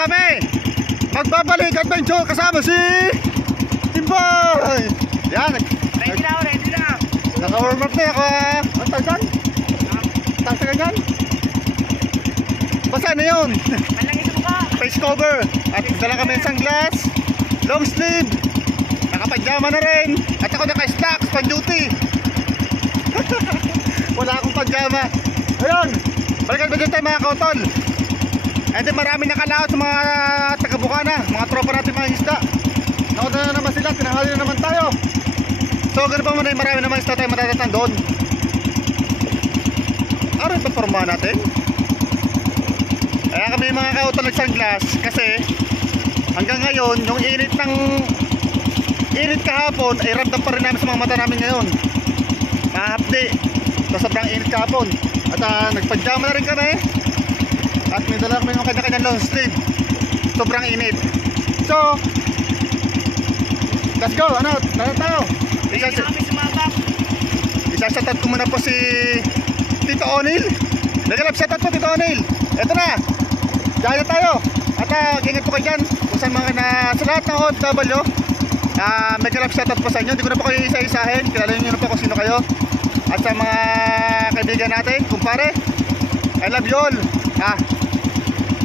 kami. Magbabalik adventure kasama si Timboy. Yan. Ready na, ready na. Naka-warm up na ako. Ang tagdan? Tagdan yan? Basta na yun. Malangit mo ka. Face cover. At dala kami ng sunglass, long sleeve, naka-pajama na rin. At ako naka-stocks, pan-duty. Wala akong pajama. Ayun, balikan ba dito tayo mga kautol. And then marami nakalaot sa mga taga-Bukana, mga tropa natin mga isda. Nauna na naman sila, tinahali na naman tayo. So ganun pa muna, marami naman isda tayo matatatan doon. Ano yung paporma natin? Kaya kami mga kautol nag-sunglass kasi hanggang ngayon yung init kahapon ay ramdam pa rin namin sa mga mata namin ngayon. Mahapdi so sobrang init kahapon. At nagpajama na rin kami. At may dala kami ng kanya-kanyang long sleeve. Sobrang init. So let's go. Ano tayo? Isa-shoutout ko muna po si Tito O'Neil. Nag-shoutout po Tito O'Neil. Eto na, dahil tayo. At ingat po kayo dyan kung saan mga sa lahat ng OFW. May shoutout po sa inyo. Hindi ko na po kayo isa-isahin. Kilala nyo na po kung sino kayo. At sa mga kaibigan natin, kumpare, I love you all.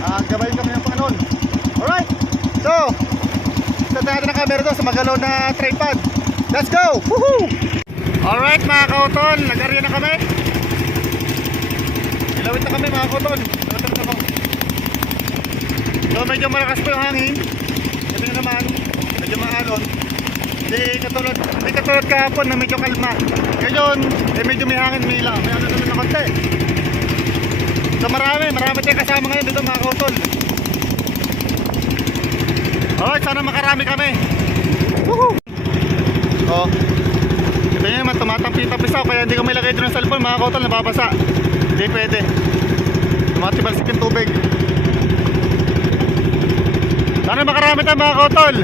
Gabayin kami ng Panginoon. Alright, so set natin ang camera doon sa magalaw na tripod. Let's go! Woohoo! Alright mga kautol, nag-area na kami. Ilawit na kami mga kautol. So medyo malakas po yung hangin. Ito nyo naman, medyo maalon. Hindi katulad kahapon na medyo kalma. Ngayon, medyo may hangin, may ano na konti. So marami tayong kasama ngayon dito mga kautol. Alright, sana makarami kami. Woohoo! Oh, ito nyo naman, tumatampi-tampis ako. Kaya hindi ko may lagay doon ng cellphone mga kautol, nababasa. Hindi pwede. Tumatibalsik yung tubig. Sana makarami tayo mga kautol.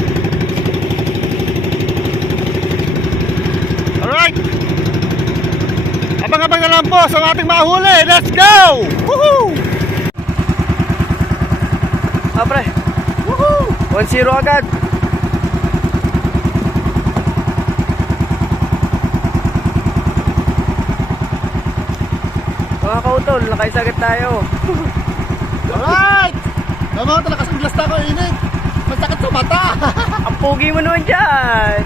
Alright, abang-abang na lang po sa ating mahuli. Let's go! Woohoo! Pre, woohoo! 1-0 agad. Mga kautol, nakaisagit tayo. Alright! Naman talaga kasing glass na ako, init. Masakit sa mata. Ang pugi mo naman dyan.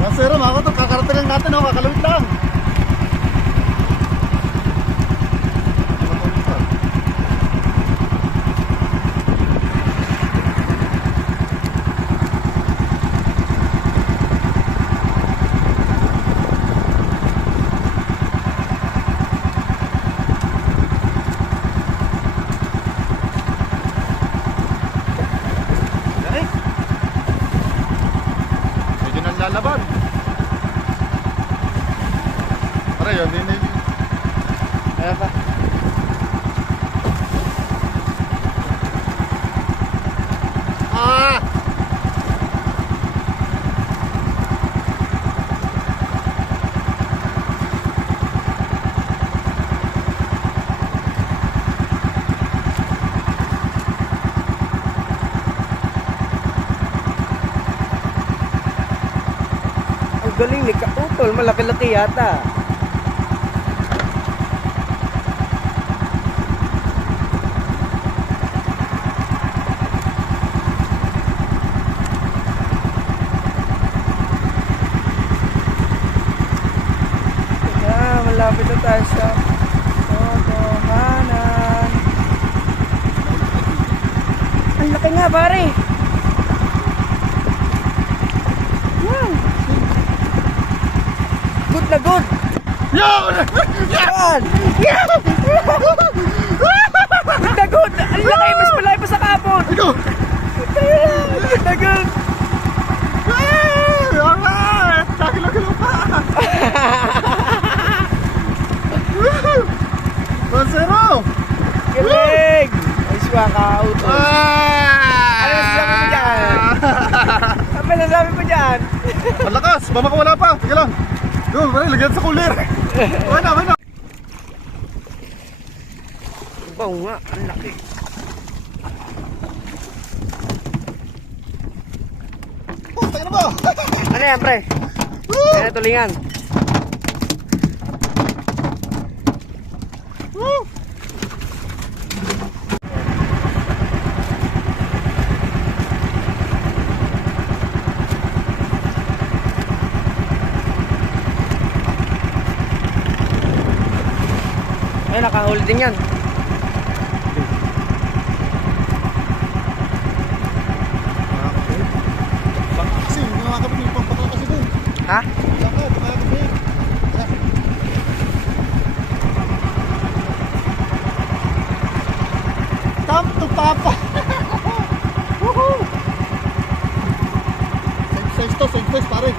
Masero mga kautol, kakarating lang natin, kakalawit lang. Lalaban. Pare yun, hindi. Ayan pa. Galing ni kautol, malaki-laki yata. Malapit na tayo sa totohanan. Ang laki nga pare. Wow. Good na good. Yan! Yan! Good na good. Ang laki, mas malaki pa sa kapon. Ikaw! Good na good. Alright! Sakilo-kilo pa! Masero! Galing! Ay, siya ka-autos. Ano masasabi mo dyan? Ano masasabi mo dyan? Malakas! Bama ko wala pa! Sige lang! Doon, lagyan sa cooler! Wala na! Oo nga, ang laki. Oh, tayo na ba? Ano yan, pre? Kaya tulingan. Woo! Ay, nakahuli din yan. Baka kasi, nakakabit yung pampatala kasi dun. Ha? Baka, nakakabit. Come to Papa! Woohoo! Same size pare.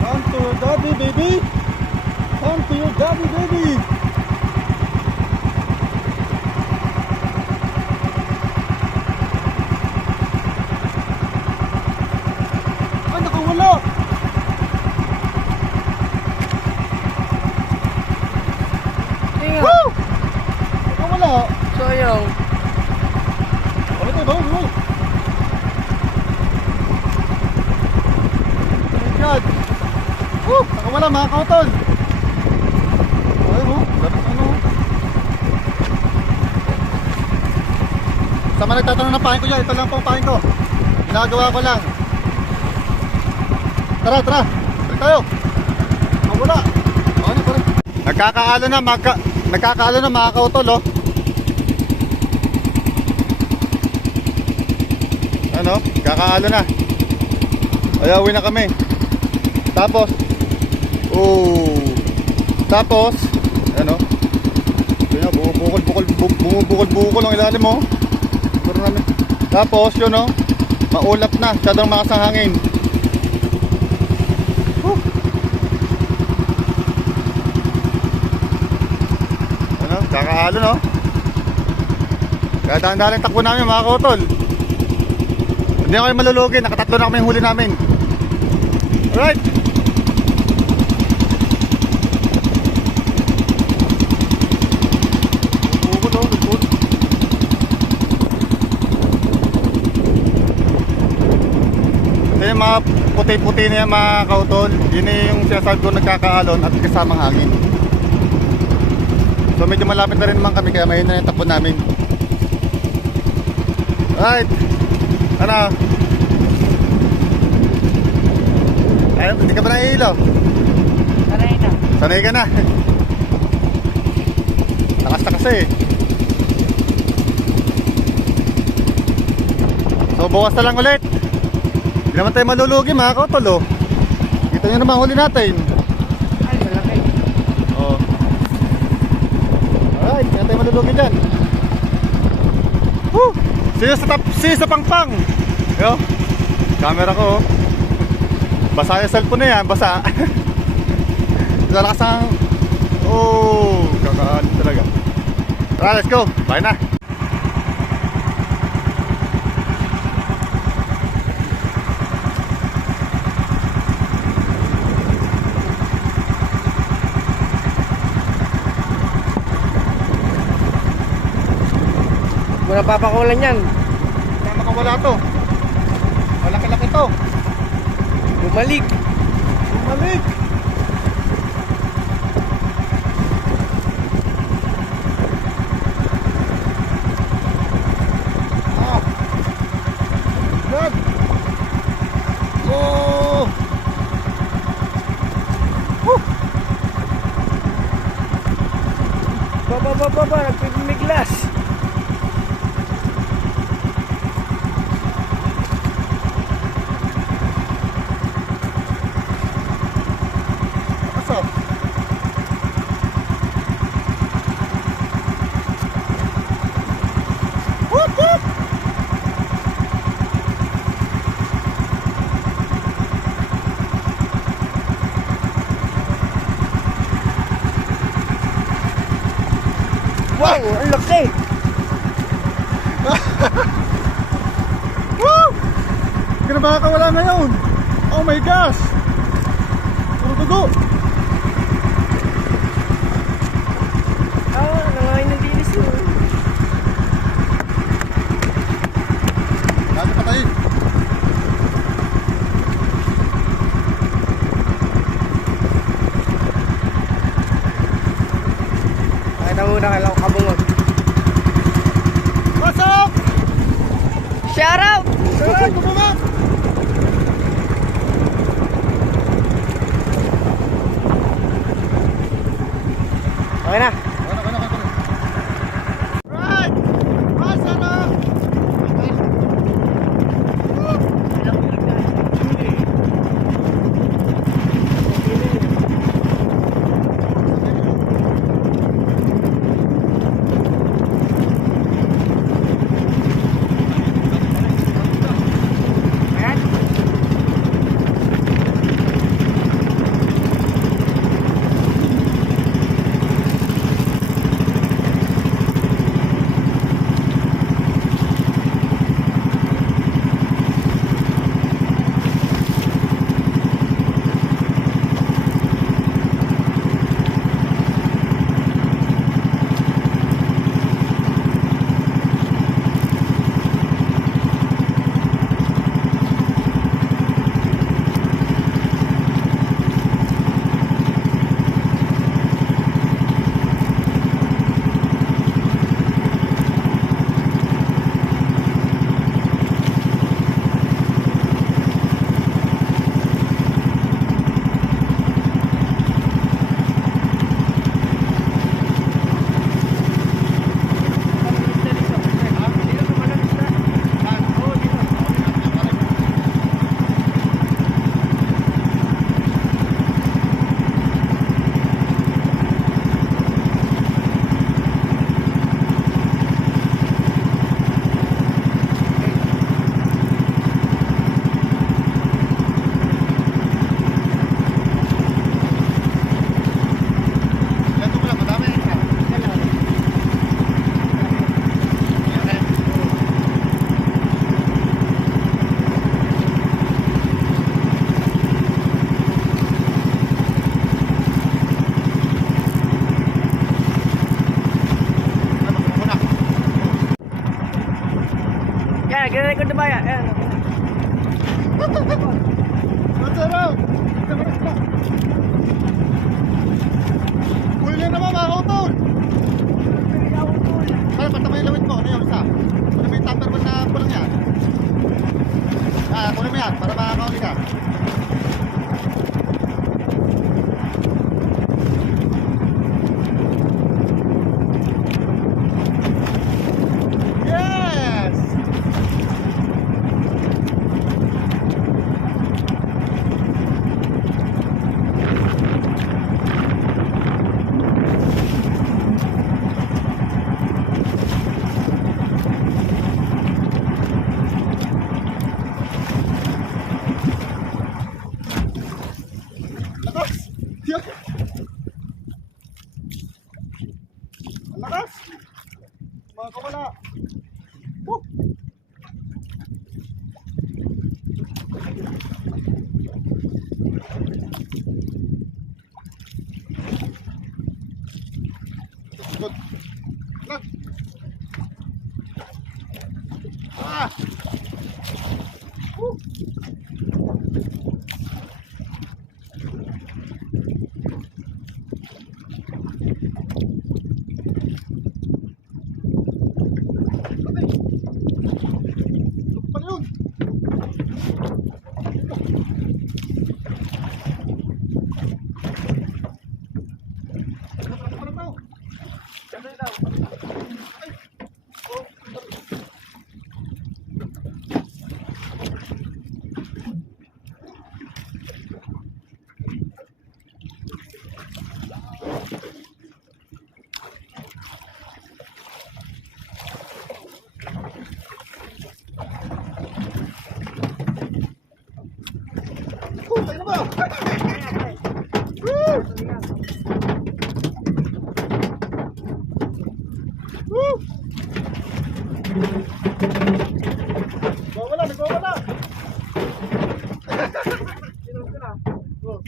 Come to your daddy, baby! Come to your daddy, baby! Ay, nakawala! Tingnan. Woo! Nakawala! Sayang. Ano tayo ba? Ano? Oh my God! Woo! Nakawala mga kauton! Ayun oh, dapat ano. Sa mga nagtatanong ng pahin ko dyan, ito lang po ang pahin ko. Ginagawa ko lang. Tara, tara! Balik tayo! Nakawala! Ano pa rin? Nagkakaalo na mga kautol oh. Ano? Kakaalo na. Ayawin na kami. Tapos tapos ano? Yun oh, bumubukol ang ilalim mo. Tapos yun oh, maulap na, masyadong makas ang hangin. Ano? Kakaalo no? Kaya dahan-dahan lang takbo namin mga kautol. Hindi na kayo malulugi, nakatatlo na kami yung huli namin. Alright. Bukod oh, bukod. Ito yung mga puti-puti na yan mga kautol. Yun yung sinasabi ko nagkakaalon at kasamang hangin. So medyo malapit na rin naman kami kaya mahina na yung takbo namin. Alright. Ano? Ayun, hindi ka ba naiilo? Sanay na. Sanay ka na. Takas na kasi. So bukas na lang ulit. Hindi naman tayo malulugi mga kautol oh. Kita nyo naman huli natin. Ay, malaki. Oh. Alright, hindi na tayo malulugi dyan. Woo! See sa pangpang. Yo, camera ko. Basa yung cellphone na yan, basa. Lalakas ang... Oh, kakaan talaga. Tara, let's go. Bye na. Muna papakulan yan. Kaya makawala to. Malaki-laki to. Bumalik. Bumalik. Ah. God. Oh. Woo. Baba, nagpipimiglas. Asa? Whoop, whoop. Wow, ang laki. Woo! Hindi ka na makakawala ngayon. Oh my gosh. Puro dugo. Kita muna kailang kabungot. Pasok! Shout out! Saan? Kumamak! Okay na. Right! Masa na! Yan, gina-record na ba yan? Ayan. Masarap! Huli na naman mga utol! Para patama yung lawit mo, ano yung isa? Kunin mo yung tupperware na kulang yan. Kunin mo yan, para makakauli ka. Yes! Lakas! Yan! Ang lakas! Mga kawala! Woo! Good. Lag! Ah! Woo! Ano yun? Tayo na ba? Woo! Woo! Nagwawala, nagwawala! Oh.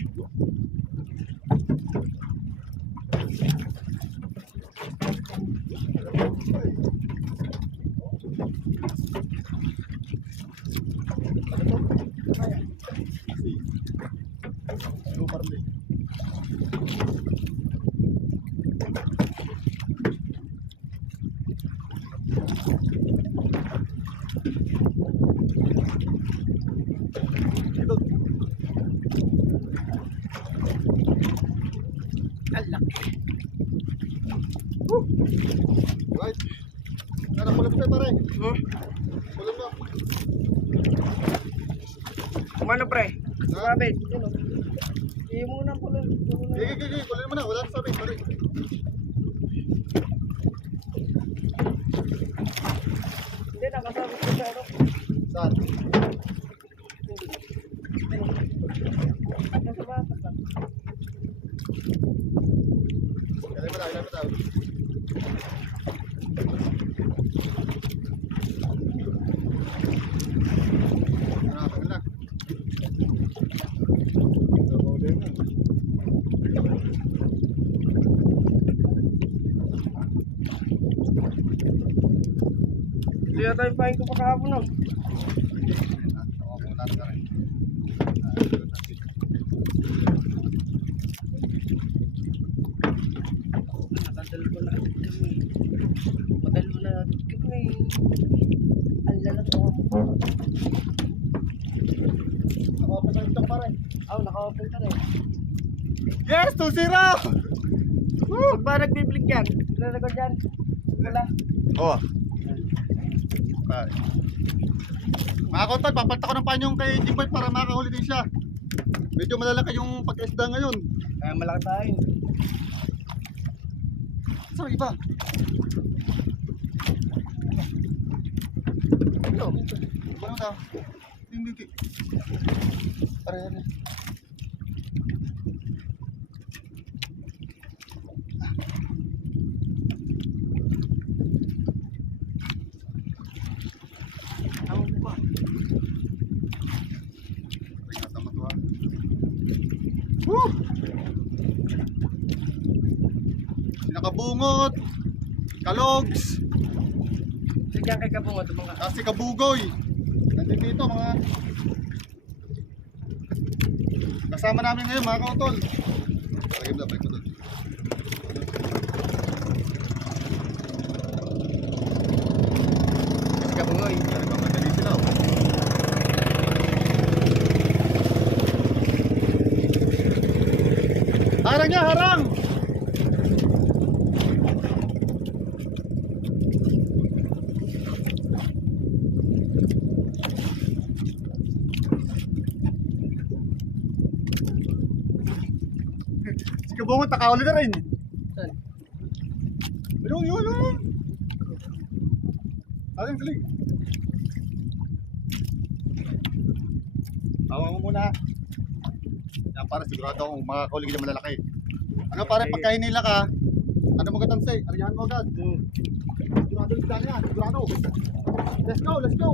Super Ang laki. Right. Pulot ko pare. Pulot mo. Kumano pre? Kumabit. Yun o. Hindi mo na pulot. Gigi, pulot mo na. Wala na sabi, sorry. Hindi, nakasabit ko sa ano. Saan? Nasa batak lang. Kailan mo daw. Ano na? Hindi na tayo pahin ko pa kahapon no. Natandal ko na kami. Madal mo na kami. Ang lalat ako. Naka-open na ito pare. Naka-open ka rin. Yes, 2-0! Pag ba nagbiblink yan? Nalagod yan? Wala. Oo. Pare. Mga kontol, papalta ko ng panyong kay Jimboy para makahuli din siya. Medyo malalaki yung pagkaisda ngayon. Kaya malaki tayo. Saan iba? Ito. Ano daw? Hindi. Pare, ano? Tawag mo ba? Tama to ha. Woo! Sinakabungot, kalogs, Sige kay Kabungot. Mga kasi kabugoy. Nandito dito mga kasama namin ngayon mga kautol. Lagyan mo ko doon. kasi Kabungoy. Kaya mamadali sila. Oh. Harang niya, harang! Si Kabungot, nakahuli na rin. Saan? Yun. Aling salig. Hawa mo muna. Yan para sigurado akong makakaulig na malalaki. Ano pare, pagka hinila ka, ano mo agad say? Arihan mo agad. Sigurado isda niya, sigurado. Let's go.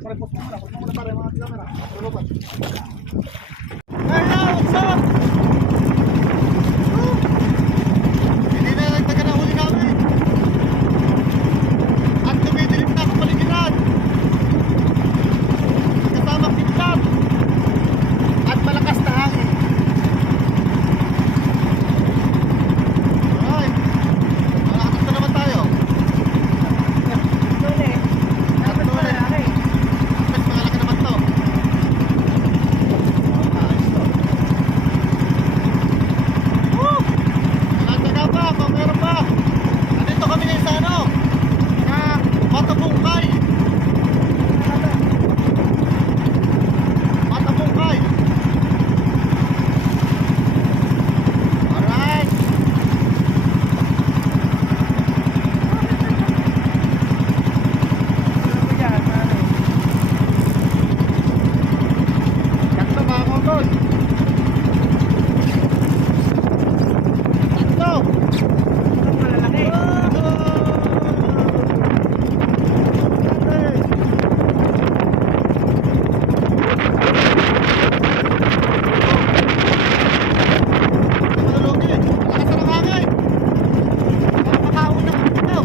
Pare, post mo muna pare, mga camera. Lulupat. Hey, what's up? Hindi na lang taga na huli namin. At tumidilim na ako paligiran. Kasama pintab. At malakas na hangin. Alright. Nakakatas na naman tayo. Tuli. Dapat Tuli. malaki. Mas malaki naman to. Ayos to. Woo! Nagtaga pa, kung meron pa. Nandito kami ngayon sa ano? Sa Matabungkay. Matabungkay. Alright. Ano ko yan? Ano? Sakto mga kongkol. Sakto. Ang malalaki. Malulugi. Lakas na ng hangin. Makakauna ka dito.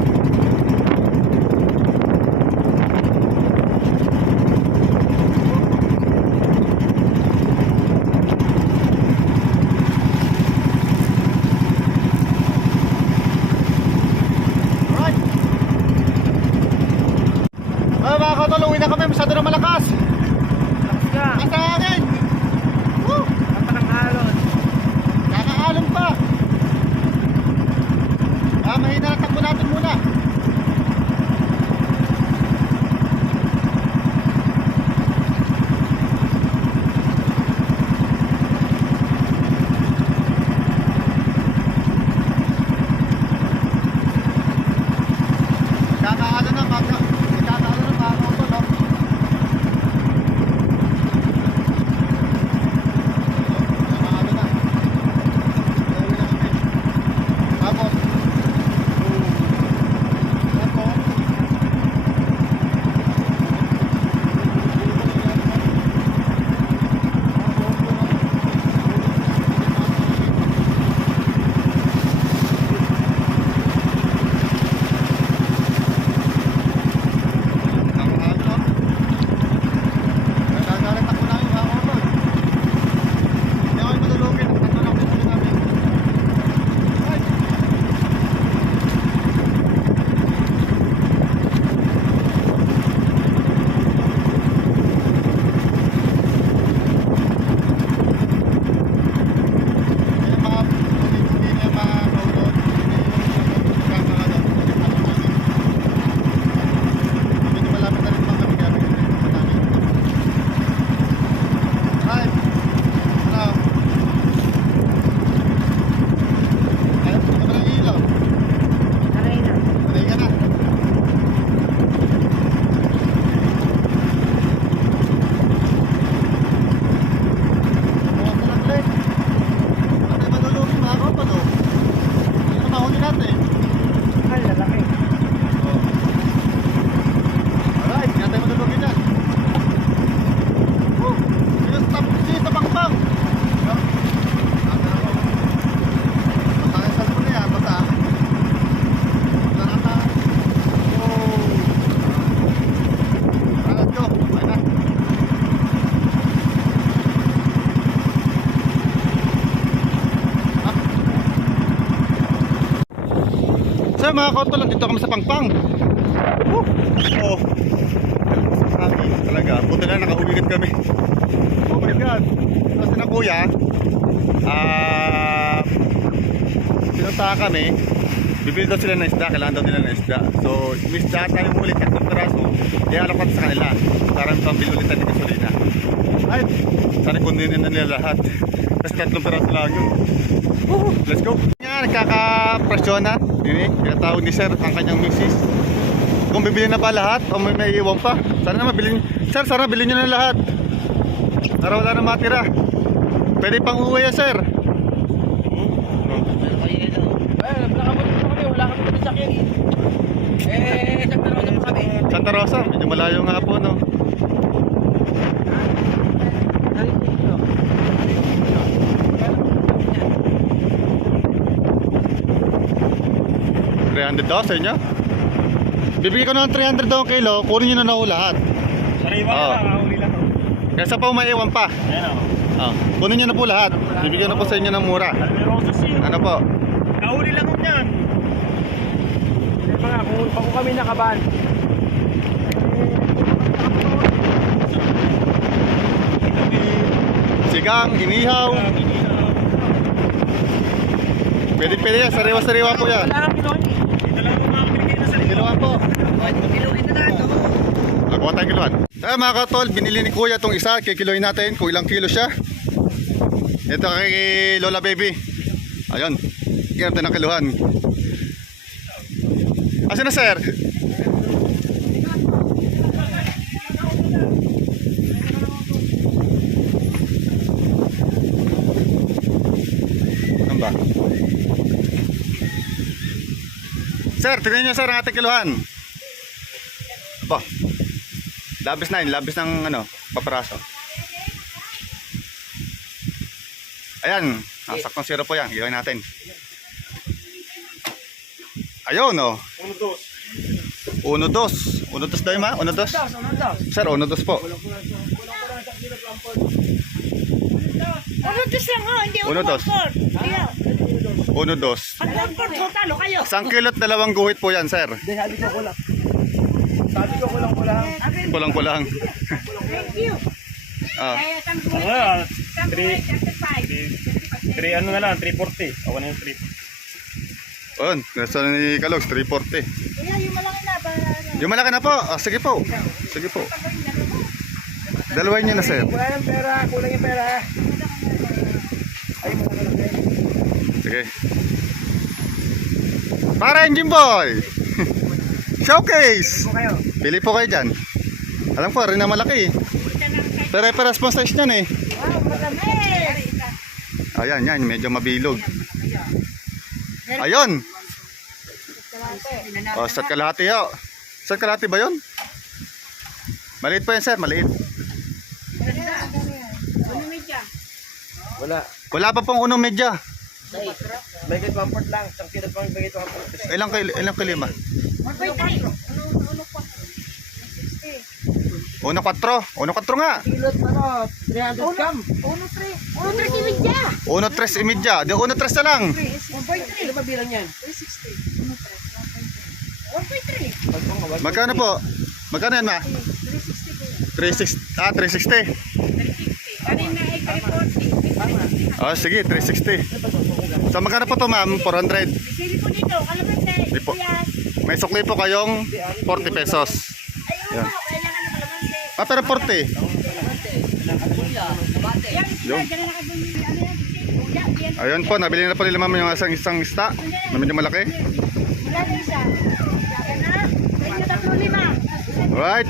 Alright. Mga kautol, uwi na kami. Masyado na malakas. pa. Masangin! Woo! Napananghalon. Nakaalon pa! Mahina lang takbo natin muna. Nagkakaano na mga auto, no? Nagkakaano na. Gawin na kami. Tapos, so mga kauto lang, dito kami sa Pangpang. Oh, sabi talaga, puto na nakauwigan kami. Oh my god. Kasi na kuya, pinuntahan kami, bibili daw sila ng isda, kailangan daw nila ng isda. So, may isda tayo ulit, katlong peraso, i-alok sa kanila para may pambili ulitan ng gasolina. Ay, sana kunin na nila lahat. Tapos tatlong peraso lang yun. Let's go. Nga, nagkaka-presyon na. Yun eh, pinatawag ni sir ang kanyang misis. Kung bibili na ba lahat o may iwan pa. Sana naman bilhin. Sir, sana bilhin nyo na lahat para wala na matira. Pwede pang uwi ya sir. Wala kami sa sakyan. Santa Rosa pa kami. Santa Rosa, medyo malayo nga po, no? $300 sa inyo? Bibigyan ko ng 300 daw kilo, kunin nyo na ako lahat. Sariwa Oo. lang, uli lang. Kaysa pa umaiwan pa. Ayan o. Kunin nyo na po lahat. Bibigyan na po sa inyo ng mura. Almerosos yun. Ano po? Kauli lang ko yan. Hindi pa nga, kung kami nakaban. Sigang, inihaw. Pwede yan, sariwa-sariwa po yan. Wala kang kiloan eh. Ito lang yung mga pinigay na sa likod. Kiloan po. Kiloan na natin. Nagawa tayong kiloan. Mga katol, binili ni kuya itong isa. Kikiloin natin kung ilang kilo siya. Ito kay Lola Baby. Ayun. Iyan natin ang kiluhan. Asan na sir? Ano ba? Sir, tingnan nyo sir ang ating kiluhan. Aba, labis na yun, labis ng ano, paparaso. Ayan, nasaktong zero po yan, gawin natin. Ayun o. 1-2. 1-2 daw yung ma? 1-2? Sir, 1-2 po. 1-2 lang ho, hindi 1-2. 1-4. 1-2. Pag 1-4, talo kayo. 1 kilot 2 guhit po yan, sir. Hindi, sabi ko kulang. Sabi ko kulang-kulang. Kulang-kulang. Thank you. Ah. Kaya isang Ano buhay. na, Isang buhay, 35. 3 ano na lang, 340. Ako na yung 3. Ayun, nasa ni Kalogs, 340. Kuya, yung malaki na ba? Yung malaki na po. Ah, sige po. Sige po. Dalawain niyo na, sir. Wala ng pera, kulang yung pera. Ay, malaki. Sige. Para Engine Boy! Showcase! Ito kayo. Pili po kayo dyan. Alam ko, rin na malaki. Pero para sponsor niyan eh. Wow, marami. Ayan, yan. Medyo mabilog. Ayun! O, sat kalahati yun. Sat kalahati ba yun? Maliit po yan, sir. Maliit. Ano medya? Wala. Wala pa pong unong medya. Bagay 1/4 lang. Isang kilo pang bagay 1/4. Ilang kilima? 1.3. Uno 4. Uno 4 nga. Kilot ano, 300 gram. 1.3 si medya. Uno 3 imidya. Di uno 3 na lang. 1.3. Ano ba bilang yan? 1.3. Magkano po? Magkano yan, ma? 360. Ah, 360. Kanina ay 340. Oh, sige, 360. So magkano po to, ma'am? 400. Sili po dito, kalamansi. Di po. Sibuyas. May sukli po kayong 40 pesos. Ay, Yan. kailangan ng kalamansi. Ah, pero 40. Yan, Yung. dyan na nakabili. Ano yan? Yan, yan. Ayun po, nabili na po nila ma'am yung isang isda na medyo malaki. Wala na isa. Yan na. Ayun na 35. Alright.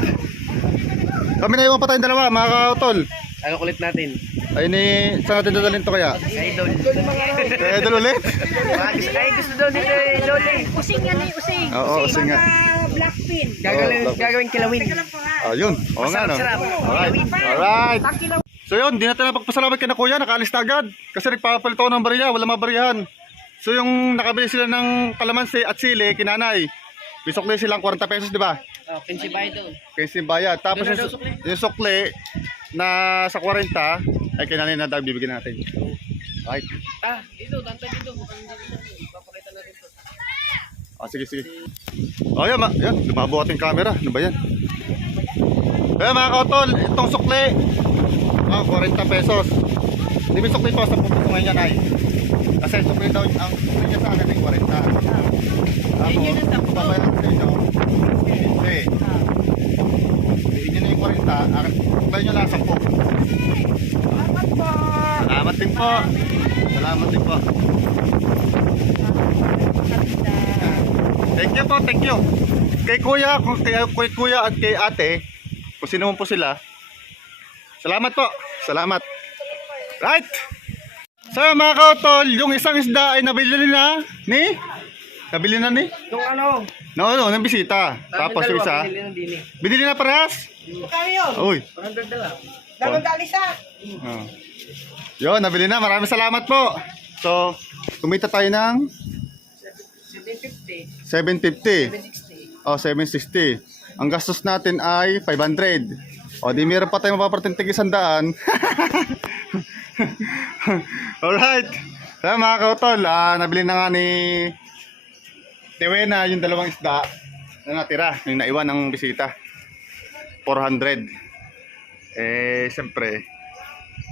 Kami na iwan pa tayong dalawa, mga kautol. Ano kulit natin? Ayun saan natin dadalhin to kaya? Idol. Kaya idol ulit? Ay, gusto daw nito eh, Loli. Using yan ay using. Oo, using nga. Mga black pin. Gagawin kilawin. Teka lang po ha. Ayun, oo nga no. Sarap. Alright. Alright. So yun, di natin napagpasalamat kay na kuya, nakaalis na agad. Kasi nagpapalit ako ng bariya, wala mabariyahan. So yung nakabili sila ng kalamansi at sili, kinanay. Bisokli silang 40 pesos, di ba? Oh, 15 ba ito? Kasi bayad. Tapos Doon na daw yung sukli na sa 40 ay kinanay na daw bibigyan natin. Right. Dito, tanta dito. Papakita natin ito. Ah, sige, sige. Oh, yan, yan. Lumabo ating camera. Ano ba yan? Kaya mga kautol, itong sukli, 40 pesos. Hindi sukli po sa pupunto ngayon yan ay. Kasi sukli daw, ang sukli niya sa akin ay 40. Tapos, babayaran sa inyo, hindi. Hindi nyo na yung 40, akin, sukli nyo lang 10. Salamat din po. Salamat din po. Thank you po, thank you. Kay kuya, kay kuya at kay ate, kung sino man po sila. Salamat po. Salamat. Right. So mga kautol, yung isang isda ay nabili na ni? Nabili na ni? Itong ano? No, ng bisita. Tapos yung isa, binili na parehas? Kaya yun? Uy. 100 na lang. Dalawang dalisa. Oh. Yun, nabili na. Maraming salamat po. So, kumita tayo ng 750. 750. 760. Oh, 760. Ang gastos natin ay 500. O, di meron pa tayong mapaparting tig 100. Alright. Kaya mga kautol, nabili na nga ni Tewena yung dalawang isda na natira, yung naiwan ng bisita. 400. Eh, siyempre,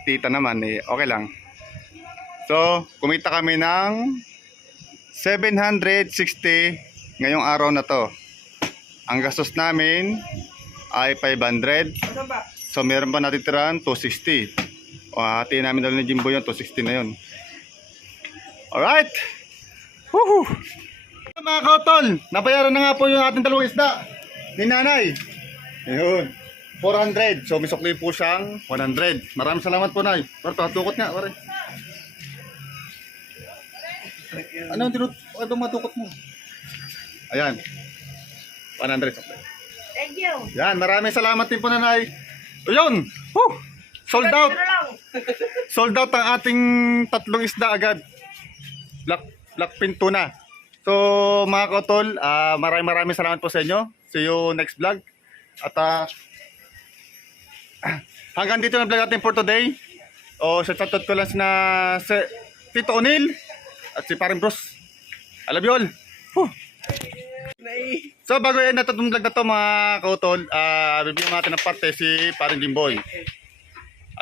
tita naman, okay lang. So, kumita kami ng 760 ngayong araw na to. Ang gastos namin ay 500. So, meron pa natitiran 260. O, hatiin namin dalo ni Jimbo yun, 260 na yun. Alright! Woohoo! Mga kautol, nabayaran na nga po yung ating dalawang isda ni nanay. Ayun, 400. So, may sukli po siyang 100. Maraming salamat po, nay. Pero, tukot nga, pare. Ano ang matukot mo? Ayan. 100 sukli. Thank you. Yan, maraming salamat din po, nanay. Ayun! Woo! Sold out! Sold out ang ating tatlong isda agad. Black pin tuna. So mga kautol, maraming salamat po sa inyo. See you next vlog. At hanggang dito na vlog natin for today. O shout out ko lang si Tito O'Neil at si Paring Bruce. I love you all. Whew. So bago yan natutong vlog na to mga kautol, bibigyan natin ng parte si Paring Jimboy.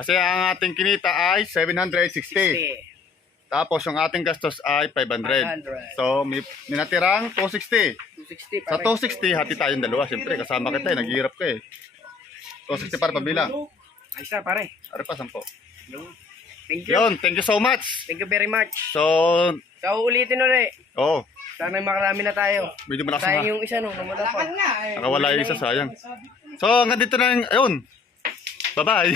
Kasi ang ating kinita ay 760. Tapos yung ating gastos ay 500. 500. So, may natirang 260. 260 Sa 260, hati tayong dalawa. Siyempre, kasama kita eh. Naghihirap ka eh. 260 para pabilang. Ay, isa pare. Ari pa, 10. Thank you. Yun, thank you so much. Thank you very much. So, So, ulitin ulit. oh, Sana makarami na tayo. medyo malakas Sayang na. yung isa no, namula pa. Nakawala yung isa, sayang. So, hanggang dito na yung, ayun. Bye-bye.